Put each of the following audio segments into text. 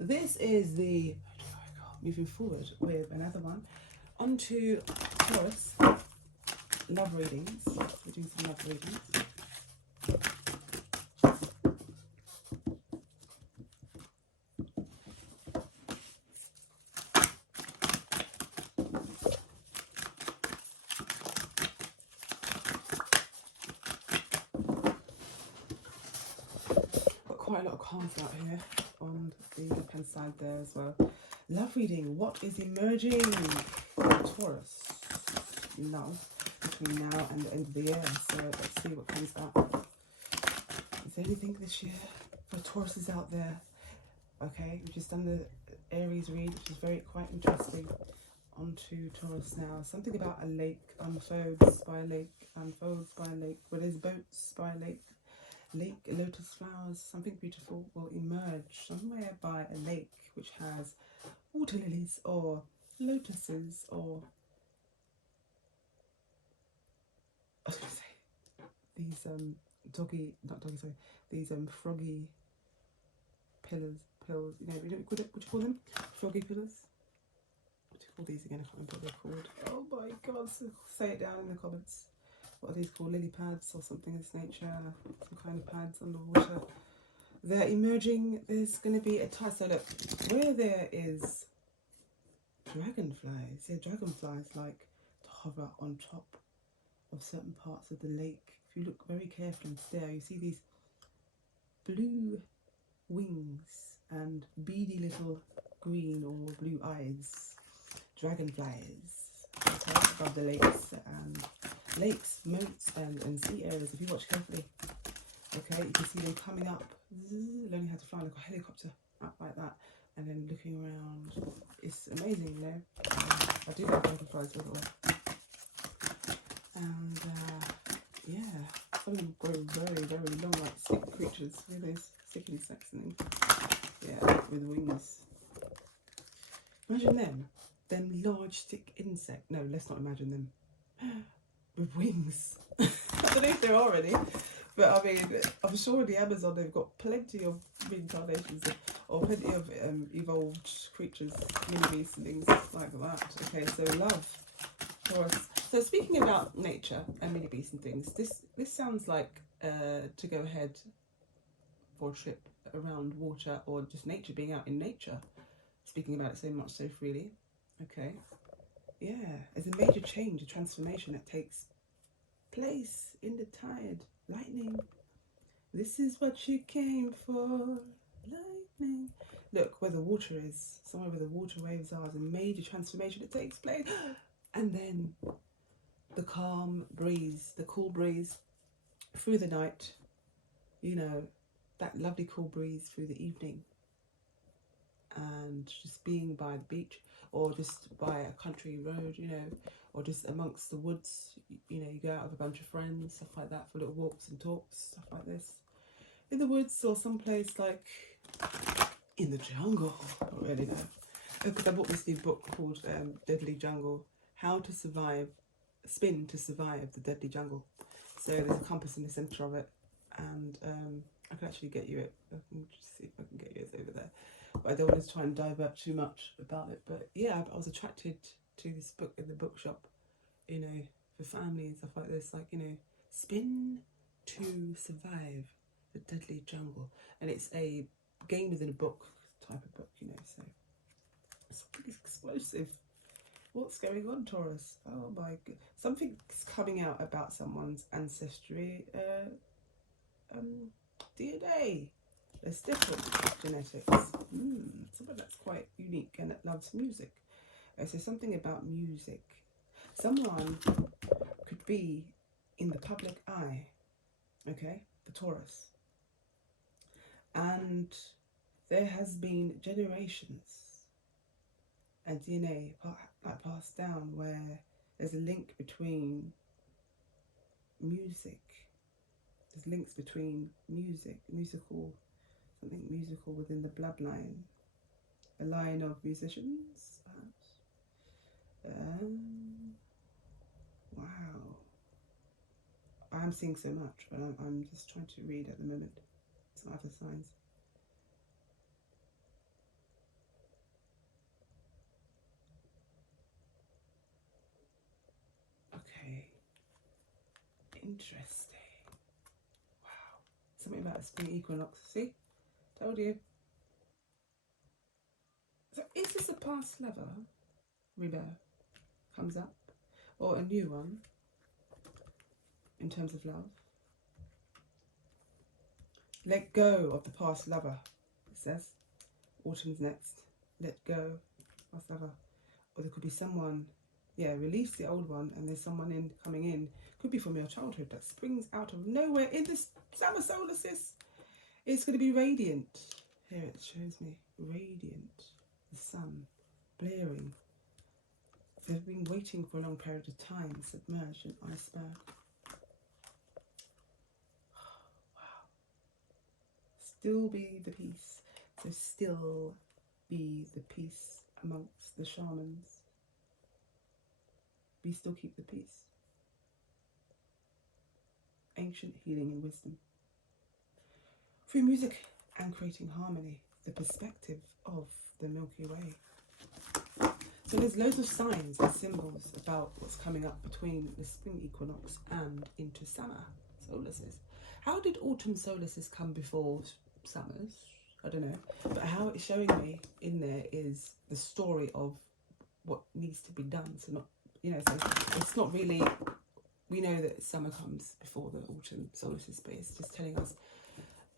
this is the moving forward with another one. On to Taurus, love readings. We're doing some love readings. Got quite a lot of cards out here on the left-hand side there as well. Love reading. What is emerging for Taurus? Love between now and the end of the year. So let's see what comes up. Is there anything this year for Tauruses out there? Okay, we've just done the Aries read, which is quite interesting. On to Taurus now. Something about a lake unfolds by a lake, where there's boats by a lake, lotus flowers, something beautiful will emerge somewhere by a lake which has water lilies or lotuses or, I was going to say, these these froggy pills, you know, what do you call them? Froggy pillars? What do you call these again? I can't remember what they're called. Oh my god, so say it down in the comments. What are these called? Lily pads or something of this nature? Some kind of pads underwater. They're emerging. There's going to be a tide. So look, where there is dragonflies, dragonflies like to hover on top of certain parts of the lake. If you look very carefully and stare, you see these blue wings and beady little green or blue eyes, dragonflies, okay, above the lakes, moats and sea areas. If you watch carefully, okay, you can see them coming up, learning how to fly like a helicopter, up like that, and then looking around. It's amazing, you know. I do like dragonflies, by the way. And yeah, some of them grow very, very long, like stick creatures, with those stickly sacks and things. Yeah, with wings. Imagine them large stick insect. No, let's not imagine them with wings. I don't know if there are any, but I mean, I'm sure in the Amazon they've got plenty of reincarnations or plenty of evolved creatures, mini beasts and things like that. Okay, so love, Taurus. So speaking about nature and mini beasts and things, this sounds like to go ahead for a trip around water or just nature, being out in nature. Speaking about it so much so freely. Okay. Yeah, there's a major change, a transformation that takes place in the tide. Lightning. This is what you came for. Lightning. Look, where the water is, somewhere where the water waves are, there's a major transformation that takes place. And then the calm breeze, the cool breeze through the night, you know, that lovely cool breeze through the evening. And just being by the beach or just by a country road, you know, or just amongst the woods, you know, you go out with a bunch of friends, stuff like that, for little walks and talks, stuff like this, in the woods or someplace like in the jungle. I don't really know, because I bought this new book called Deadly Jungle, How to Survive, Spin to Survive the Deadly Jungle. So there's a compass in the centre of it, and I can actually get you it. I can just see if I can get you it over there. But I don't want to try and divert too much about it. But yeah, I was attracted to this book in the bookshop, you know, for family and stuff like this. Like, you know, Spin to Survive the Deadly Jungle. And it's a game within a book type of book, you know, so something explosive. What's going on, Taurus? Oh my god. Something's coming out about someone's ancestry DNA. There's different genetics. Someone that's quite unique and that loves music. So something about music. Someone could be in the public eye, okay, for Taurus. And there has been generations and DNA passed down where there's a link between music. There's links between something musical within the bloodline, a line of musicians, perhaps. Wow, I'm seeing so much, but I'm just trying to read at the moment some other signs. Interesting. Wow. Something about a spring equinox. See? Told you. So is this a past lover? Rebirth comes up. Or a new one in terms of love? Let go of the past lover, it says. Autumn's next. Let go. Past lover. Or there could be someone, yeah, release the old one and there's someone coming in. Could be from your childhood that springs out of nowhere in this summer solaces. It's going to be radiant. Here it shows me. Radiant. The sun. Blaring. They've been waiting for a long period of time. Submerged in iceberg. Wow. Still be the peace. So still be the peace amongst the shamans. We still keep the peace. Ancient healing and wisdom. Through music and creating harmony, the perspective of the Milky Way. So there's loads of signs and symbols about what's coming up between the spring equinox and into summer solaces. How did autumn solaces come before summers? I don't know. But how it's showing me in there is the story of what needs to be done. So not, you know, so it's not really, we know that summer comes before the autumn solaces, but it's just telling us,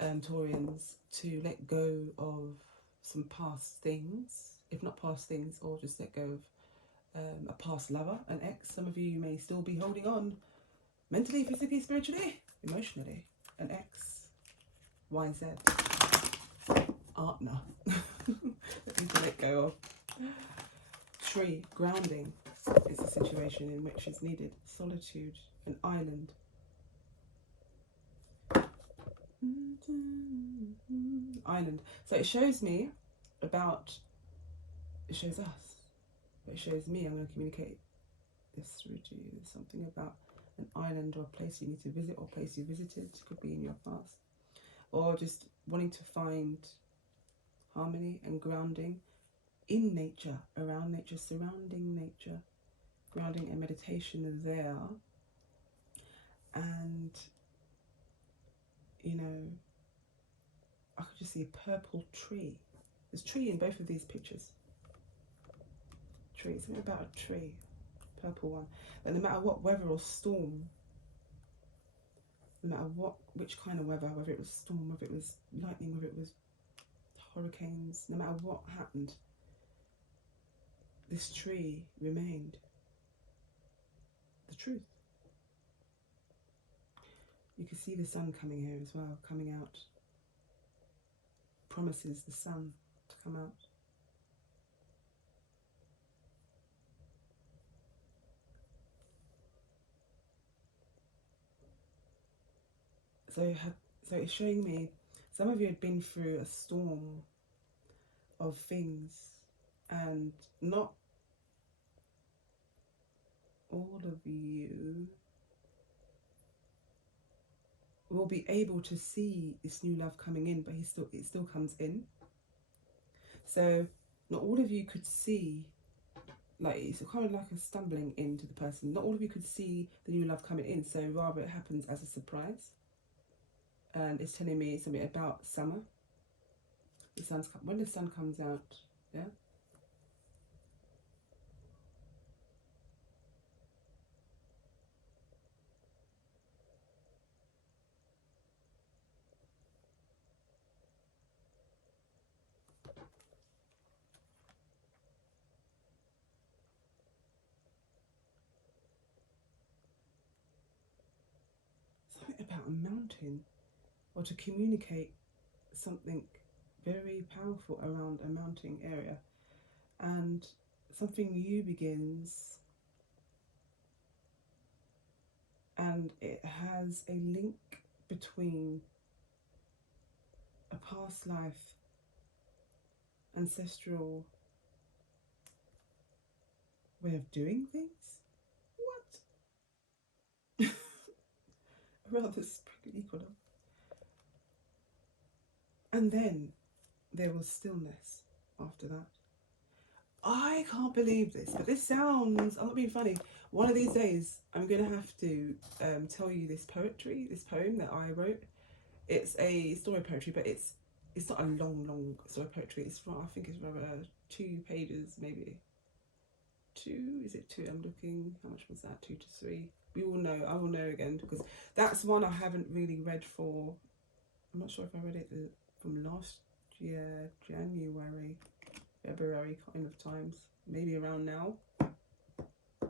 Taurians, to let go of some past things, if not past things, or just let go of a past lover, an ex. Some of you may still be holding on mentally, physically, spiritually, emotionally, an ex, YZ, partner that you can let go of. Tree, grounding is a situation in which is needed. Solitude, an island. Island. So it shows me about, it shows us, but it shows me, I'm going to communicate this through to you. There's something about an island or a place you need to visit or a place you visited. It could be in your past. Or just wanting to find harmony and grounding in nature, around nature, surrounding nature, grounding and meditation there. And, you know, I could just see a purple tree. There's tree in both of these pictures. Tree, something about a tree, purple one. And no matter what weather or storm, no matter what, which kind of weather, whether it was storm, whether it was lightning, whether it was hurricanes, no matter what happened, this tree remained the truth. You can see the sun coming here as well, coming out. Promises the sun to come out. So it's showing me some of you had been through a storm of things, and not all of you will be able to see this new love coming in, but it still comes in. So not all of you could see, like it's kind of like a stumbling into the person. Not all of you could see the new love coming in, so rather it happens as a surprise. And it's telling me something about summer. When the sun comes out, yeah. Something about a mountain, or to communicate something very powerful around a mountain area, and something new begins, and it has a link between a past life, ancestral way of doing things. What? Around this spring equinox. And then there was stillness after that. I can't believe this, but this sounds, I'm not being funny. One of these days, I'm going to have to tell you this poem that I wrote. It's a story poetry, but it's not a long story poetry. It's from, I think it's rather 2 pages, maybe. 2, is it 2? I'm looking, how much was that? 2 to 3. We will know, I will know again, because that's one I haven't really read for, I'm not sure if I read it from last year, January, February kind of times, maybe around now,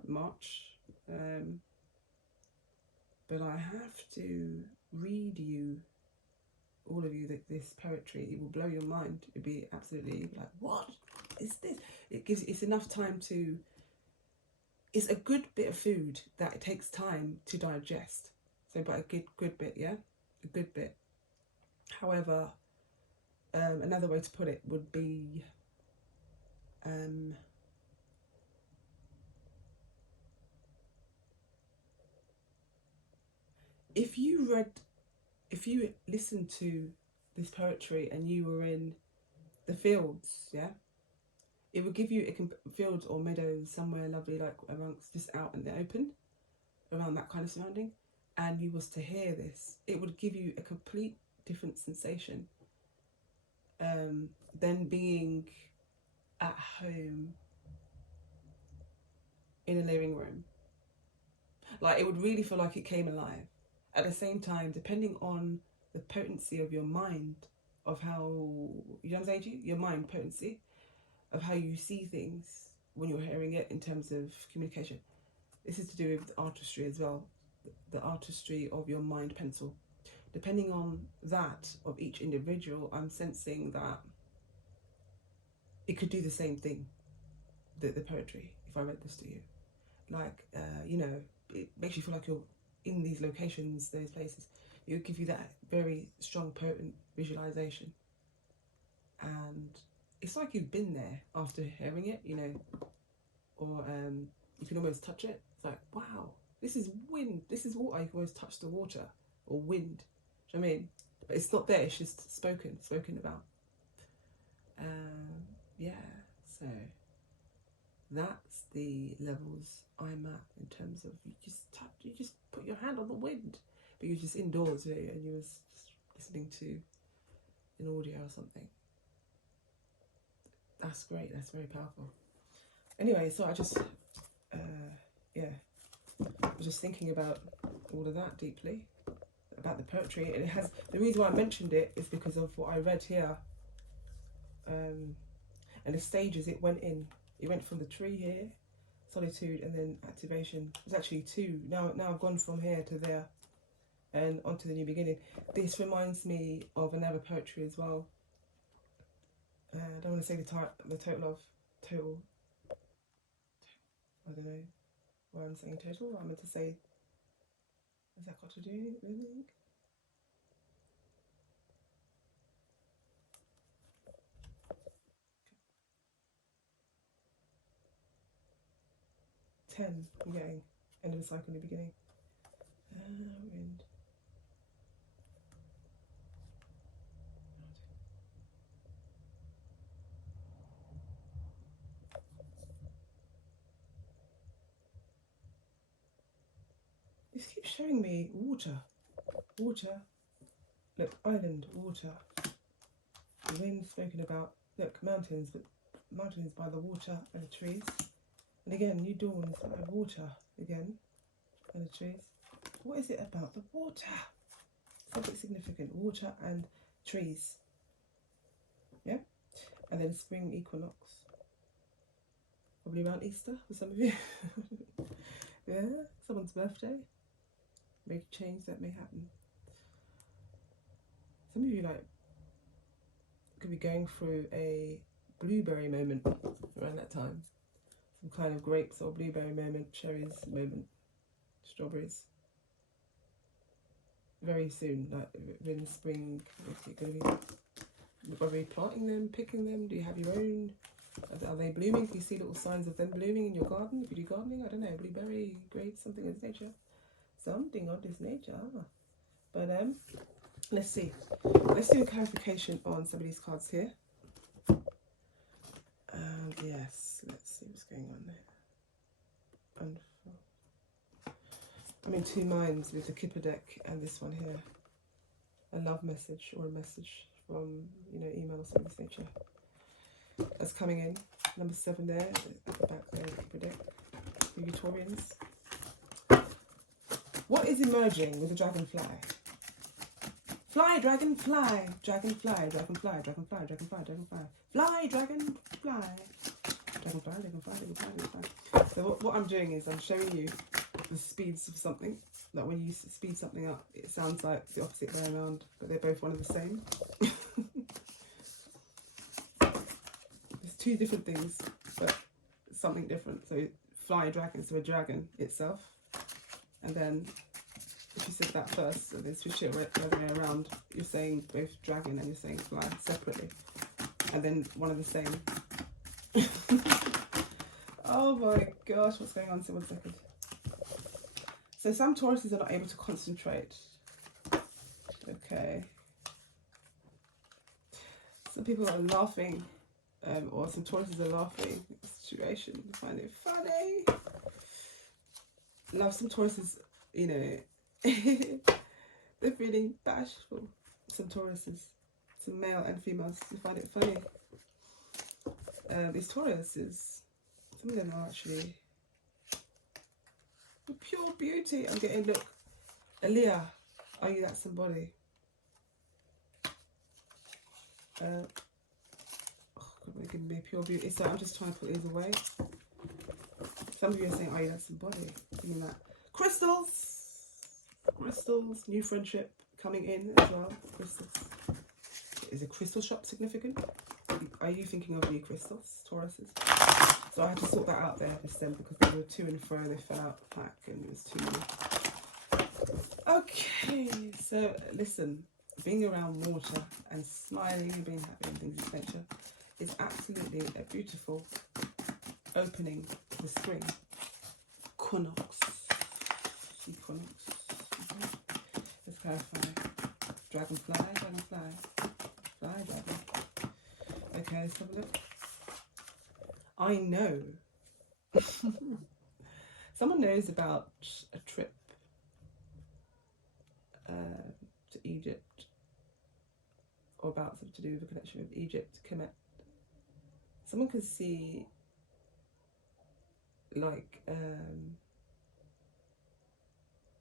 March. But I have to read you, all of you, this poetry. It will blow your mind. It'll be absolutely like, what is this? It's enough time to, it's a good bit of food that it takes time to digest. So, but a good bit, yeah, a good bit. However, another way to put it would be, if you listened to this poetry and you were in the fields, yeah, it would give you fields or meadows somewhere lovely, like amongst, just out in the open, around that kind of surrounding, and you was to hear this, it would give you a complete different sensation than being at home in a living room. Like, it would really feel like it came alive. At the same time, depending on the potency of your mind, of how, you know what I'm saying to you? Your mind potency, of how you see things when you're hearing it in terms of communication. This is to do with artistry as well, the artistry of your mind pencil. Depending on that of each individual, I'm sensing that it could do the same thing, the poetry, if I read this to you. Like, you know, it makes you feel like you're in these locations, those places. It would give you that very strong, potent visualization. And it's like you've been there after hearing it, you know, or you can almost touch it. It's like, wow, this is wind, this is water. You can almost touch the water, or wind. Do you know what I mean? But it's not there, it's just spoken about. Yeah, so that's the levels I'm at in terms of, you just put your hand on the wind, but you're just indoors, really, and you was just listening to an audio or something. That's great, that's very powerful. Anyway, so I just, yeah, I was just thinking about all of that deeply, about the poetry. And it has, the reason why I mentioned it is because of what I read here, and the stages it went in. It went from the tree here, solitude, and then activation. There's actually 2. Now I've gone from here to there, and onto the new beginning. This reminds me of another poetry as well. I don't want to say the total. I don't know why I'm saying total. I meant to say, has that got to do with anything? Okay. 10, I'm getting. End of the cycle in the beginning. Wind. This keeps showing me water. Look, island, water. The wind spoken about. Look, mountains, but mountains by the water and the trees. And again, new dawn is by water again and the trees. What is it about the water? Something significant. Water and trees. Yeah? And then spring equinox. Probably around Easter for some of you. Yeah, someone's birthday. Make a change that may happen. Some of you could be going through a blueberry moment around that time. Some kind of grapes or blueberry moment, cherries moment, strawberries. Very soon, like in spring. What's it going to be? Are we planting them, picking them? Do you have your own? Are they blooming? Do you see little signs of them blooming in your garden? If you do gardening, I don't know, blueberry, grapes, something of this nature. Something of this nature. But let's see. Let's do a clarification on some of these cards here. Yes, let's see what's going on there. I'm in two minds with the Kipper deck and this one here. A love message or a message from, you know, email or something of this nature. That's coming in. Number 7 there, at the back there, Kipper deck. The Utaurians. What is emerging with the dragonfly? Fly, dragon, fly. Dragonfly, dragonfly, dragonfly, dragonfly, dragonfly. Fly, dragon, fly. Dragonfly, dragonfly, dragonfly, dragonfly. So what I'm doing is I'm showing you the speeds of something. Like when you speed something up, it sounds like the opposite way around, but they're both one and the same. There's two different things, but something different. So fly, dragon, so a dragon itself. And then if you said that first, and then switch it the other way around, you're saying both dragon and you're saying fly separately. And then one of the same. Oh my gosh, what's going on? So 1 second. So some Tauruses are not able to concentrate. Okay. Some people are laughing, or some Tauruses are laughing at the situation. They find it funny. Love, some Tauruses, you know, they're feeling bashful. Some Tauruses, some male and females, they find it funny. These Tauruses, some of them are actually pure beauty. I'm getting, look, Aaliyah, are you that somebody? Oh, God, give me pure beauty. So I'm just trying to put these away. Some of you are saying, are you that somebody? Give me that. Crystals! Crystals, new friendship coming in as well. Crystals. Is a crystal shop significant? Are you thinking of new crystals, Tauruses? So I had to sort that out there just then because they were to and fro, they fell out the pack and it was too many. Okay, so listen, being around water and smiling and being happy and things of nature is absolutely a beautiful opening to the spring. Equinox. Equinox. Okay. Let's clarify. Dragonfly, dragonfly. Fly, dragon. Okay, let's have a look. I know. Someone knows about a trip to Egypt, or about something to do with a connection with Egypt, Kemet. Someone can see like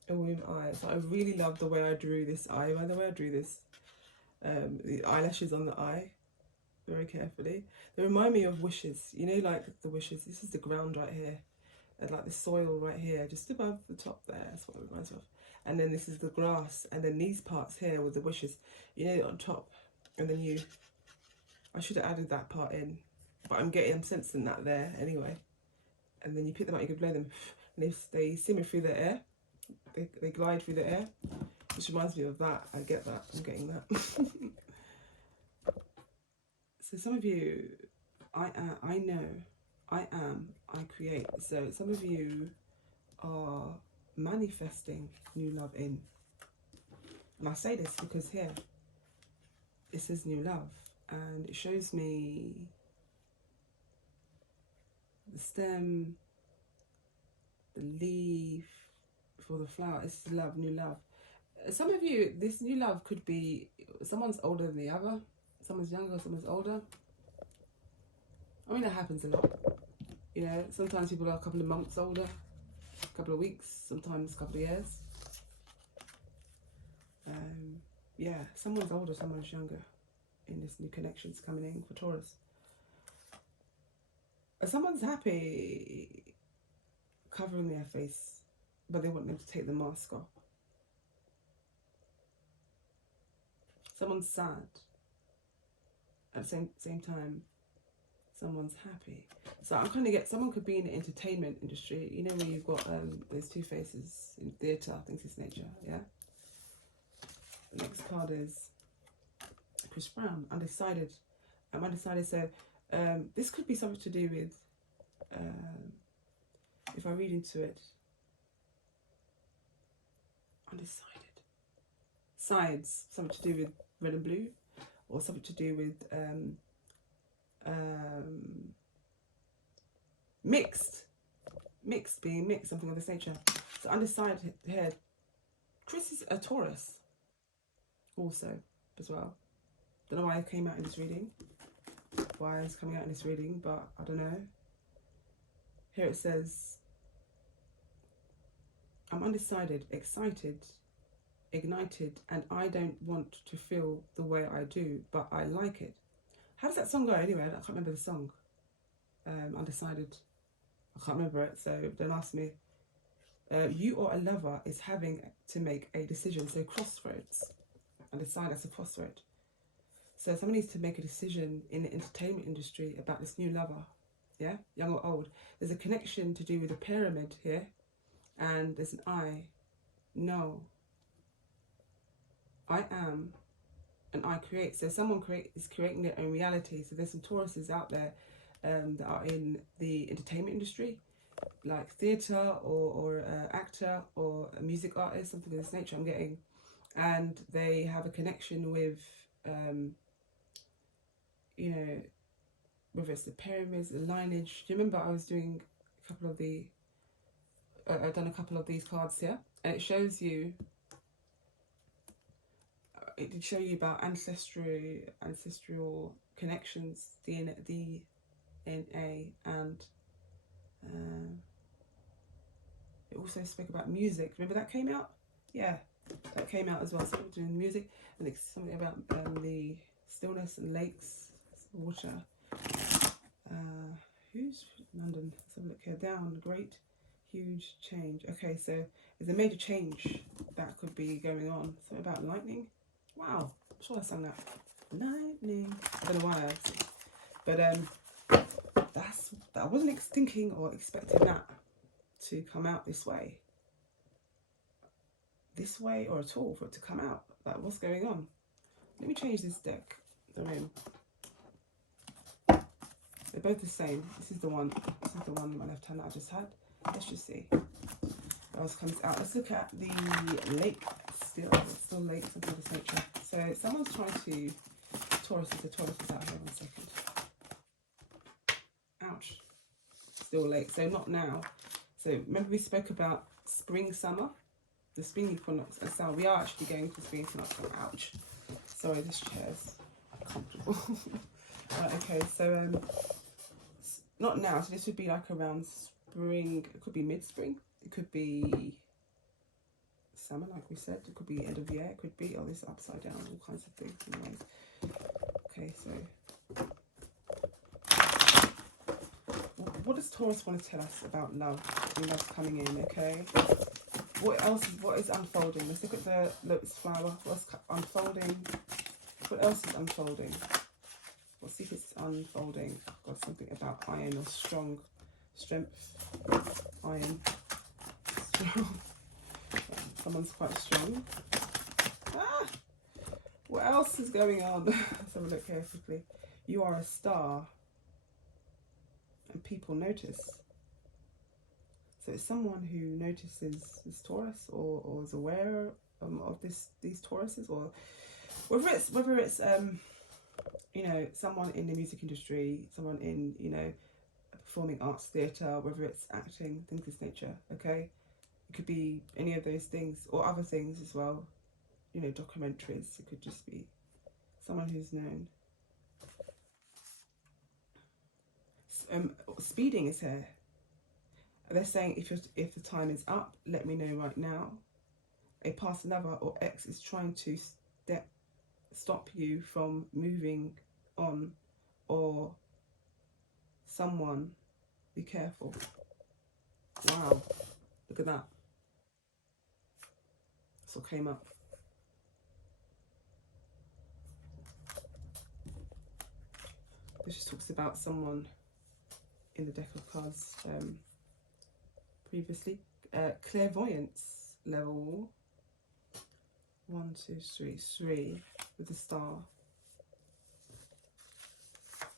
a womb eye. So I really love the way I drew this eye. By the way I drew this, the eyelashes on the eye very carefully. They remind me of wishes, you know, like the wishes. This is the ground right here, and like the soil right here, just above the top there. That's what it reminds me of. And then this is the grass, and then these parts here with the wishes, you know, on top. And then you, I should have added that part in, but I'm sensing that there anyway. And then you pick them up, you can blow them, and if they simmer through the air, they glide through the air, which reminds me of that. I get that, I'm getting that. So some of you, I know, I am, I create. So some of you are manifesting new love in. And I say this because here, it says new love. And it shows me the stem, the leaf, for the flower. It's love, new love. Some of you, this new love could be, someone's older than the other. Someone's younger, someone's older. I mean, that happens a lot. You know, sometimes people are a couple of months older, a couple of weeks, sometimes a couple of years. Yeah, someone's older, someone's younger in this new connections coming in for Taurus. Someone's happy covering their face, but they want them to take the mask off. Someone's sad. At the same time, someone's happy. So I'm kind of get, someone could be in the entertainment industry, you know, where you've got those two faces in theatre, things of this nature, yeah? The next card is Chris Brown, undecided. Undecided, so this could be something to do with, if I read into it, undecided. Sides, something to do with red and blue, or something to do with being mixed, something of this nature. So undecided here. Chris is a Taurus also as well. Don't know why it came out in this reading, why it's coming out in this reading, but I don't know. Here it says, I'm undecided, excited, ignited, and I don't want to feel the way I do, but I like it. How does that song go anyway? I can't remember the song. Undecided. I can't remember it, so don't ask me. You or a lover is having to make a decision. So crossroads. Undecided, that's a crossroad. So someone needs to make a decision in the entertainment industry about this new lover. Yeah, young or old. There's a connection to do with a pyramid here. And there's an I. No. I am. And I create. So someone is creating their own reality. So there's some Tauruses out there that are in the entertainment industry, like theatre or actor or a music artist, something of this nature I'm getting. And they have a connection with, you know, whether it's the pyramids, the lineage. Do you remember I was doing a couple of the, I've done a couple of these cards here, and it shows you, it did show you about ancestral connections, DNA, and it also spoke about music. Remember that came out? Yeah, that came out as well. So we're doing music, and it's something about the stillness and lakes, water. Who's London? Let's have a look here. Down, great, huge change. Okay, so there's a major change that could be going on. Something about lightning. Wow, I'm sure I sang that. Lightning. I don't know why I said, but I wasn't thinking or expecting that to come out this way or at all, for it to come out. Like, what's going on? Let me change this deck they're in. They're both the same. This is the one in my left hand that I just had. Let's just see what else comes out. Let's look at the lake. Still lake, something of this nature. So someone's trying to Taurus is out here. 1 second. Ouch. Still late. So not now. So remember we spoke about spring, summer, the spring equinox, and so we are actually going to spring equinox. Oh, ouch. Sorry, this chair's comfortable. Right, okay, so not now. So this would be like around spring. It could be mid-spring. It could be summer, like we said. It could be end of year. It could be, oh, this upside down, all kinds of things. Anyways. Okay, so what does Taurus want to tell us about love? Love's coming in, okay? What is unfolding? Let's look at the lotus flower. What's unfolding? What else is unfolding? Let's see if it's unfolding. I've got something about iron or strength. Iron. Strong. Someone's quite strong. Ah! What else is going on? Let's have a look here quickly. You are a star. And people notice. So it's someone who notices this Taurus or is aware of these Tauruses, or whether it's you know, someone in the music industry, someone in, you know, performing arts, theatre, whether it's acting, things of this nature, okay? It could be any of those things or other things as well, you know, documentaries. It could just be someone who's known. Speeding is here. They're saying if the time is up, let me know right now. A past lover or ex is trying to stop you from moving on, or someone. Be careful. Wow, look at that. That's what came up. This just talks about someone in the deck of cards previously. Clairvoyance level 1, 2, 3 with the star.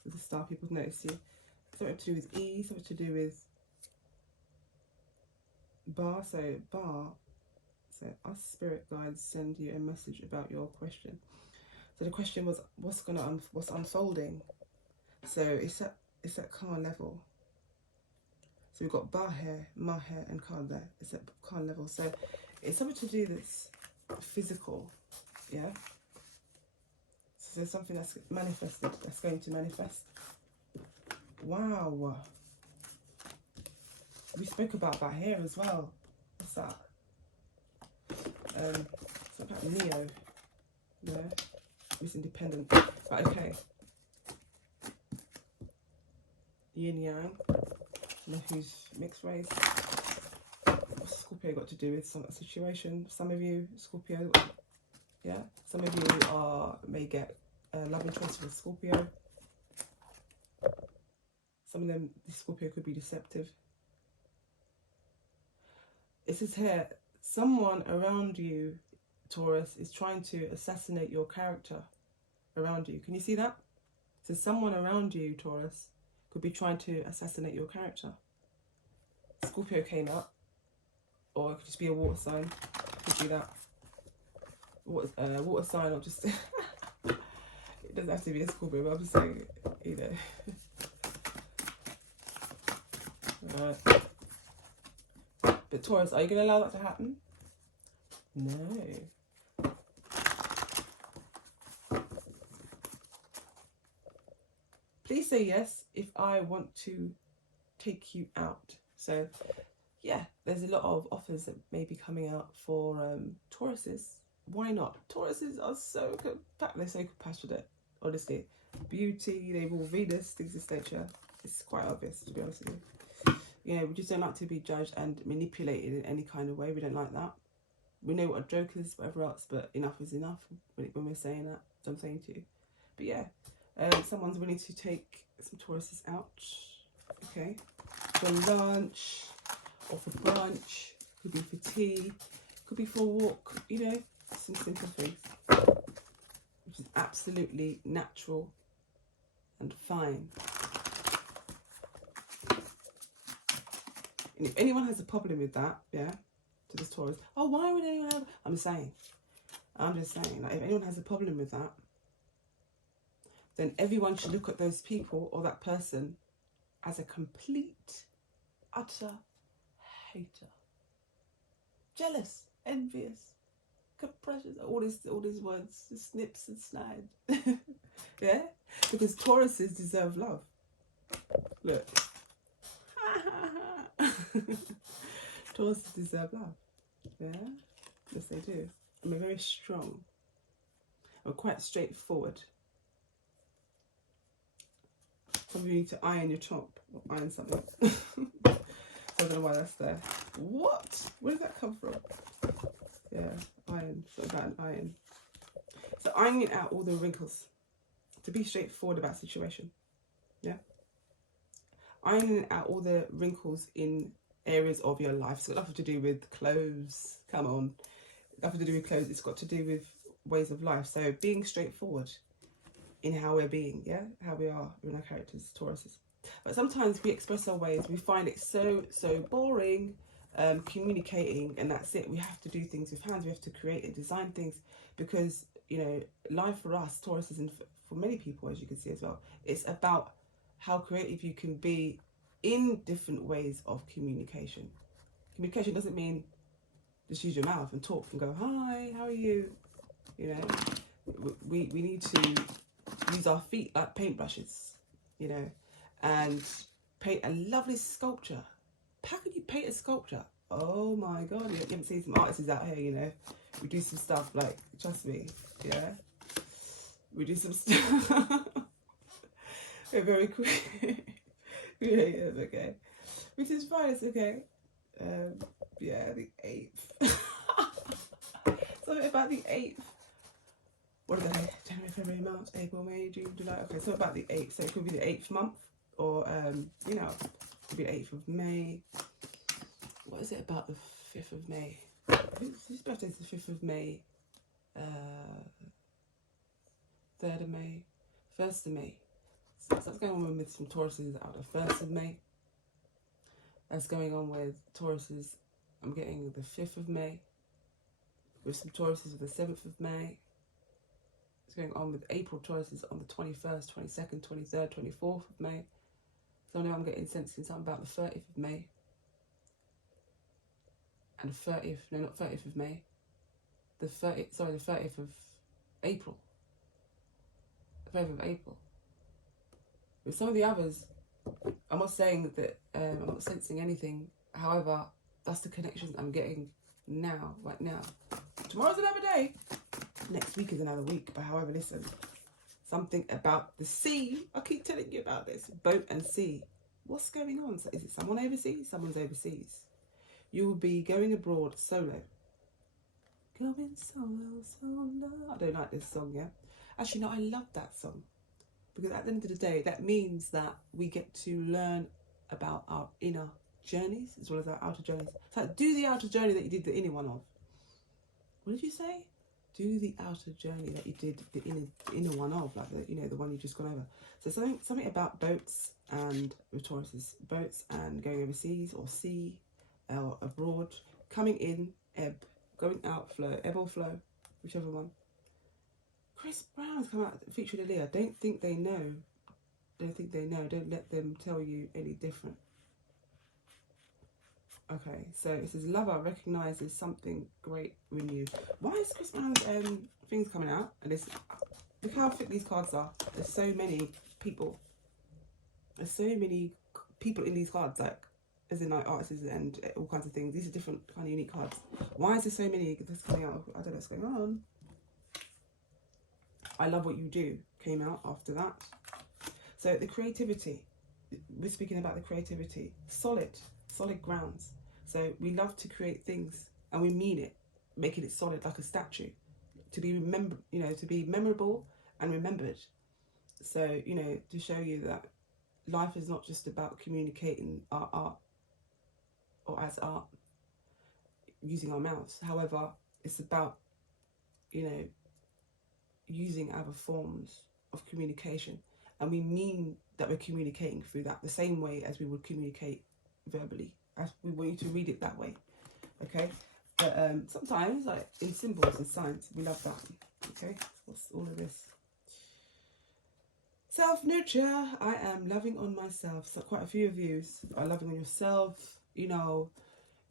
With the star, people notice you. Something to do with E, something to do with bar. So us spirit guides send you a message about your question. So the question was, what's unfolding? So it's at car level. So we've got Baher, Maher, and Khan there. It's at Khan level. So it's something to do that's physical, yeah? So there's something that's manifested, that's going to manifest. Wow. We spoke about Baher as well. What's that? It's about Neo. Yeah? It's independent. But okay. Yin Yang. You know who's mixed race. What's Scorpio got to do with some situation? Some of you, Scorpio, yeah? Some of you may get love interest with Scorpio. Some of them, the Scorpio could be deceptive. It says here, someone around you, Taurus, is trying to assassinate your character around you. Can you see that? It says someone around you, Taurus, could be trying to assassinate your character. Scorpio came up, or it could just be a water sign. Could be that. Water sign, or just... It doesn't have to be a Scorpio, but I'm just saying, you know. Right. But Taurus, are you going to allow that to happen? No. Please say yes if I want to take you out. So, yeah, there's a lot of offers that may be coming out for Tauruses. Why not? Tauruses are so they're so compassionate, honestly. Beauty, they will Venus, things of nature. It's quite obvious, to be honest with you. You know, we just don't like to be judged and manipulated in any kind of way. We don't like that. We know what a joke is, whatever else, but enough is enough when we're saying that. So I'm saying to you. But yeah, someone's willing to take some Tauruses out. Okay. For lunch or for brunch. Could be for tea. Could be for a walk. You know, some simple things. Which is absolutely natural and fine. And if anyone has a problem with that, yeah, to this Taurus, oh, why would anyone have... I'm just saying, like, if anyone has a problem with that, then everyone should look at those people or that person as a complete, utter hater. Jealous, envious, capricious, all these words, snips and snide. Yeah? Because Tauruses deserve love. Look. Tauruses deserve love. Yeah? Yes, they do. I'm very strong. I'm quite straightforward. Some of you need to iron your top or iron something. I don't know why that's there. What? Where did that come from? Yeah, iron. So about an iron. So ironing out all the wrinkles. To be straightforward about situation. Yeah? Ironing out all the wrinkles in areas of your life. It's got nothing to do with clothes. Come on. Nothing to do with clothes. It's got to do with ways of life. So being straightforward in how we're being, yeah? How we are in our characters, Tauruses. But sometimes we express our ways. We find it so boring communicating, and that's it. We have to do things with hands. We have to create and design things because, you know, life for us, Tauruses, and for many people, as you can see as well, it's about how creative you can be in different ways of communication. Communication doesn't mean just use your mouth and talk and go, hi, how are you? You know, we need to use our feet like paintbrushes, you know, and paint a lovely sculpture. How can you paint a sculpture? Oh my God, you haven't seen some artists out here, you know. We do some stuff, like, trust me, yeah. We do some stuff. We're very quick. Yeah, okay. Which is fine, it's okay. Yeah, the 8th. Something about the 8th. What are they? January, February, March, April, May, June, July. Okay, so about the 8th. So it could be the 8th month, or you know, it could be the 8th of May. What is it about the 5th of May? Whose birthday is the 5th of May? 3rd of May, 1st of May. So that's going on with some Tauruses out of 1st of May. That's going on with Tauruses. I'm getting the 5th of May. With some Tauruses with the 7th of May. It's going on with April Tauruses on the 21st, 22nd, 23rd, 24th of May. So I know I'm getting sensing something about the 30th of May. And the 30th, no, not 30th of May. The 30th of April. The 30th of April. With some of the others, I'm not saying that I'm not sensing anything. However, that's the connections I'm getting now, right now. Tomorrow's another day. Next week is another week. But however, listen, something about the sea. I keep telling you about this. Boat and sea. What's going on? So is it someone overseas? Someone's overseas. You will be going abroad solo. Going solo, solo. I don't like this song, yeah? Actually, no, I love that song. Because at the end of the day, that means that we get to learn about our inner journeys as well as our outer journeys. So do the outer journey that you did the inner one of. What did you say? Do the outer journey that you did the inner one of, like the one you just gone over. So something about boats and with Tauruses, boats and going overseas or sea or abroad, coming in, ebb, going out, flow, ebb or flow, whichever one. Chris Brown's come out featuring Aaliyah. Don't think they know. Don't think they know. Don't let them tell you any different. Okay, so it says lover recognizes something great in you. Why is Chris Brown's things coming out? And this, look how thick these cards are. There's so many people. There's so many people in these cards, like as in like artists and all kinds of things. These are different kind of unique cards. Why is there so many that's coming out? I don't know what's going on. I love what you do came out after that. So the creativity, we're speaking about the creativity, solid grounds. So we love to create things and we mean it, making it solid like a statue, to be to be memorable and remembered. So, to show you that life is not just about communicating our art or as art using our mouths. However, it's about, using other forms of communication, and we mean that we're communicating through that the same way as we would communicate verbally, as we want you to read it that way, okay? But sometimes, like in symbols and signs, we love that. Okay, what's all of this? Self-nurture. I am loving on myself. So quite a few of you are loving on yourself. You're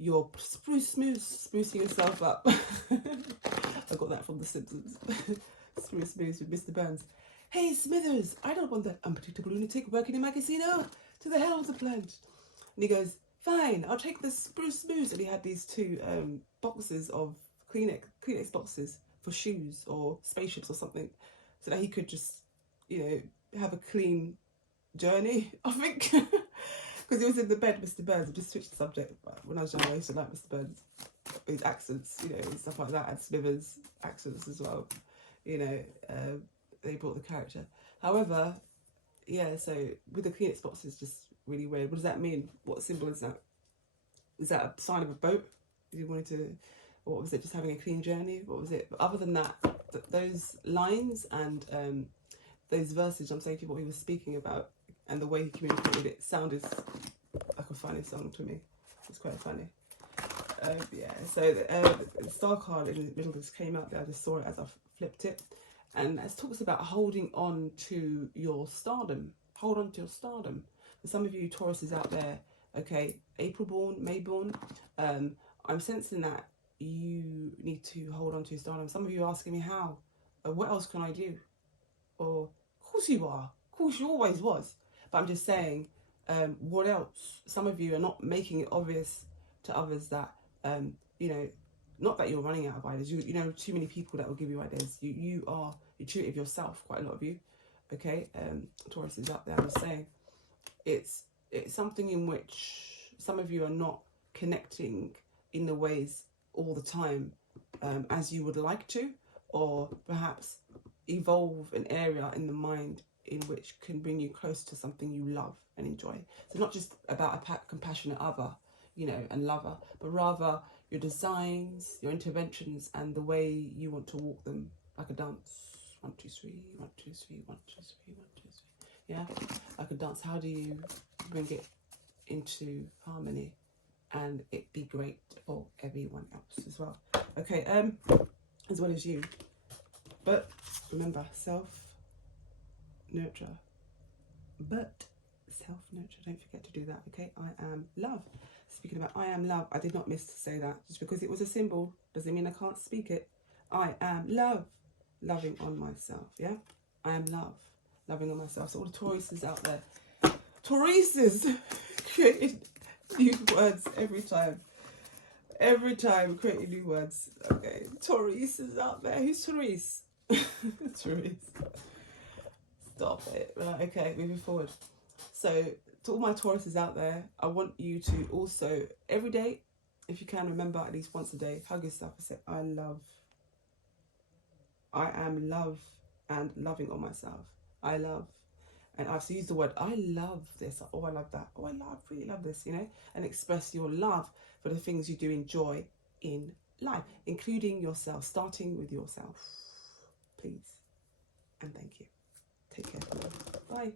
sprucing yourself up. I got that from The Simpsons. Spruce with Mr. Burns. Hey Smithers, I don't want that unpredictable lunatic working in my casino. To the hell with the plant. And he goes, fine, I'll take the spruce. And he had these two boxes of Kleenex boxes for shoes or spaceships or something, so that he could just, have a clean journey, I think. Because he was in the bed, Mr. Burns. I just switched the subject. When I was young, I used to like Mr. Burns. His accents, and stuff like that, and Smithers' accents as well. They brought the character. However, yeah, so with the Kleenex boxes, just really weird. What does that mean? What symbol is that? Is that a sign of a boat? If you wanted to, or what was it, just having a clean journey? What was it? But other than that, those lines and those verses, I'm saying to you what he was speaking about and the way he communicated it sounded like a funny song to me. It's quite funny. Yeah, so the star card in the middle just came out there. I just saw it as I flipped it. And it talks about holding on to your stardom. Hold on to your stardom. For some of you Tauruses out there, okay, April born, May born, I'm sensing that you need to hold on to your stardom. Some of you are asking me how. What else can I do? Or, of course you are. Of course you always was. But I'm just saying, what else? Some of you are not making it obvious to others that, not that you're running out of ideas. Too many people that will give you ideas. You're intuitive yourself, quite a lot of you. Okay, Taurus is up there. I'm just saying, it's something in which some of you are not connecting in the ways all the time as you would like to, or perhaps evolve an area in the mind in which can bring you close to something you love and enjoy. So not just about a compassionate other, and lover, but rather your designs, your interventions, and the way you want to walk them like a dance. 1, 2, 3, 1, 2, 3, 1, 2, 3, 1, 2, 3. Yeah, like a dance. How do you bring it into harmony and it be great for everyone else as well? Okay, as well as you. But remember, self-nurture. But self-nurture. Don't forget to do that, okay? I am love. Speaking about I am love, I did not miss to say that. Just because it was a symbol doesn't mean I can't speak it. I am love. Loving on myself, yeah? I am love. Loving on myself. So all the Tauruses out there. Tauruses creating new words every time. Every time creating new words. Okay. Tauruses out there. Who's Taurus? Taurus. Stop it. Right, okay, moving forward. So to all my Tauruses out there, I want you to also every day, if you can, remember at least once a day, hug yourself and say, I love. I am love and loving on myself. I love. And I've used the word, I love this. Oh, I love that. Oh, I really love this, you know. And express your love for the things you do enjoy in life, including yourself, starting with yourself. Please. And thank you. Take care. Bye.